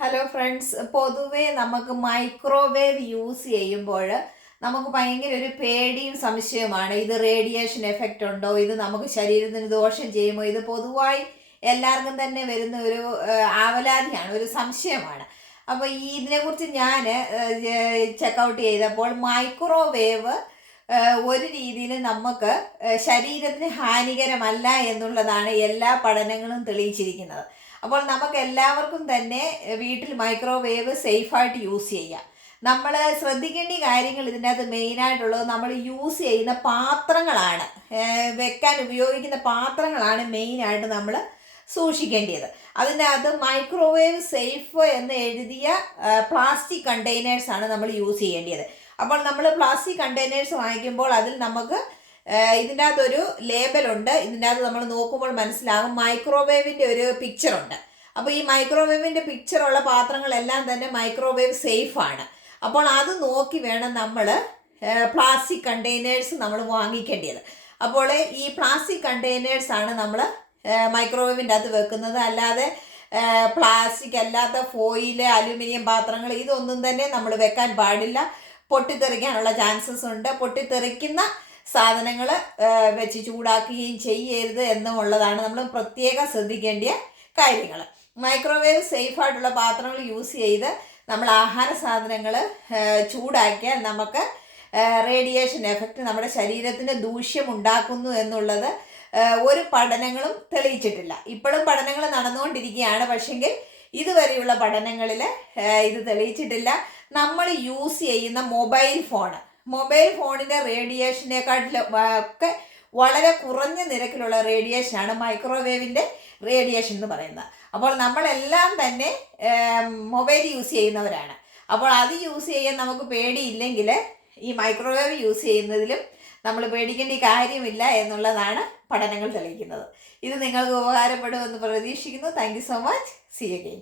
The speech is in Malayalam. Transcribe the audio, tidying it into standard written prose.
ഹലോ ഫ്രണ്ട്സ്, പൊതുവേ നമുക്ക് മൈക്രോവേവ് യൂസ് ചെയ്യുമ്പോൾ നമുക്ക് ഭയങ്കര ഒരു പേടിയും സംശയവുമാണ്. ഇത് റേഡിയേഷൻ എഫക്റ്റ് ഉണ്ടോ, ഇത് നമുക്ക് ശരീരത്തിന് ദോഷം ചെയ്യുമോ, ഇത് പൊതുവായി എല്ലാവർക്കും തന്നെ വരുന്ന ഒരു ആവലാതിയാണ്, ഒരു സംശയമാണ്. അപ്പോൾ ഇതിനെക്കുറിച്ച് ഞാൻ ചെക്കൗട്ട് ചെയ്തപ്പോൾ മൈക്രോവേവ് ഒരു രീതിയിൽ നമുക്ക് ശരീരത്തിന് ഹാനികരമല്ല എന്നുള്ളതാണ് എല്ലാ പഠനങ്ങളും തെളിയിച്ചിരിക്കുന്നത്. അപ്പോൾ നമുക്ക് എല്ലാവർക്കും തന്നെ വീട്ടിൽ മൈക്രോവേവ് സേഫായിട്ട് യൂസ് ചെയ്യാം. നമ്മൾ ശ്രദ്ധിക്കേണ്ട കാര്യങ്ങൾ ഇതിൻ്റെ അകത്ത് മെയിനായിട്ടുള്ളത് നമ്മൾ യൂസ് ചെയ്യുന്ന പാത്രങ്ങളാണ്, വെക്കാൻ ഉപയോഗിക്കുന്ന പാത്രങ്ങളാണ് മെയിനായിട്ട് നമ്മൾ സൂക്ഷിക്കേണ്ടത്. അതിനകത്ത് മൈക്രോവേവ് സേഫ് എന്ന് എഴുതിയ പ്ലാസ്റ്റിക് കണ്ടെയ്നേഴ്സാണ് നമ്മൾ യൂസ് ചെയ്യേണ്ടത്. അപ്പോൾ നമ്മൾ പ്ലാസ്റ്റിക് കണ്ടെയ്നേഴ്സ് വാങ്ങിക്കുമ്പോൾ അതിൽ നമുക്ക് ഇതിൻ്റെ അകത്തൊരു ലേബലുണ്ട്. ഇതിൻ്റെ അകത്ത് നമ്മൾ നോക്കുമ്പോൾ മനസ്സിലാകും മൈക്രോവേവിൻ്റെ ഒരു പിക്ചറുണ്ട്. അപ്പോൾ ഈ മൈക്രോവേവിൻ്റെ പിക്ചറുള്ള പാത്രങ്ങളെല്ലാം തന്നെ മൈക്രോവേവ് സേഫാണ്. അപ്പോൾ അത് നോക്കി വേണം നമ്മൾ പ്ലാസ്റ്റിക് കണ്ടെയ്നേഴ്സ് നമ്മൾ വാങ്ങിക്കേണ്ടത്. അപ്പോൾ ഈ പ്ലാസ്റ്റിക് കണ്ടെയ്നേഴ്സാണ് നമ്മൾ മൈക്രോവേവിൻ്റെ അകത്ത് വെക്കുന്നത്. അല്ലാതെ പ്ലാസ്റ്റിക് അല്ലാത്ത ഫോയിൽ, അലുമിനിയം പാത്രങ്ങൾ ഇതൊന്നും തന്നെ നമ്മൾ വെക്കാൻ പാടില്ല. പൊട്ടിത്തെറിക്കാനുള്ള ചാൻസസ് ഉണ്ട്. പൊട്ടിത്തെറിക്കുന്ന സാധനങ്ങൾ വെച്ച് ചൂടാക്കുകയും ചെയ്യരുത് എന്നുള്ളതാണ് നമ്മൾ പ്രത്യേകം ശ്രദ്ധിക്കേണ്ട കാര്യങ്ങൾ. മൈക്രോവേവ് സേഫായിട്ടുള്ള പാത്രങ്ങൾ യൂസ് ചെയ്ത് നമ്മൾ ആഹാര സാധനങ്ങൾ ചൂടാക്കിയാൽ നമുക്ക് റേഡിയേഷൻ എഫക്റ്റ് നമ്മുടെ ശരീരത്തിന് ദൂഷ്യമുണ്ടാക്കുന്നു എന്നുള്ളത് ഒരു പഠനങ്ങളും തെളിയിച്ചിട്ടില്ല. ഇപ്പോഴും പഠനങ്ങൾ നടന്നുകൊണ്ടിരിക്കുകയാണ്. പക്ഷെങ്കിൽ ഇതുവരെയുള്ള പഠനങ്ങളിൽ ഇത് തെളിയിച്ചിട്ടില്ല. നമ്മൾ യൂസ് ചെയ്യുന്ന മൊബൈൽ ഫോണിൻ്റെ റേഡിയേഷനെക്കാട്ടിലും ഒക്കെ വളരെ കുറഞ്ഞ നിരക്കിലുള്ള റേഡിയേഷനാണ് മൈക്രോവേവിൻ്റെ റേഡിയേഷൻ എന്ന് പറയുന്നത്. അപ്പോൾ നമ്മളെല്ലാം തന്നെ മൊബൈൽ യൂസ് ചെയ്യുന്നവരാണ്. അപ്പോൾ അത് യൂസ് ചെയ്യാൻ നമുക്ക് പേടിയില്ലെങ്കിൽ ഈ മൈക്രോവേവ് യൂസ് ചെയ്യുന്നതിലും നമ്മൾ പേടിക്കേണ്ട കാര്യമില്ല എന്നുള്ളതാണ് പഠനങ്ങൾ തെളിയിക്കുന്നത്. ഇത് നിങ്ങൾക്ക് ഉപകാരപ്പെടുമെന്ന് പ്രതീക്ഷിക്കുന്നു. Thank you so much. See you again.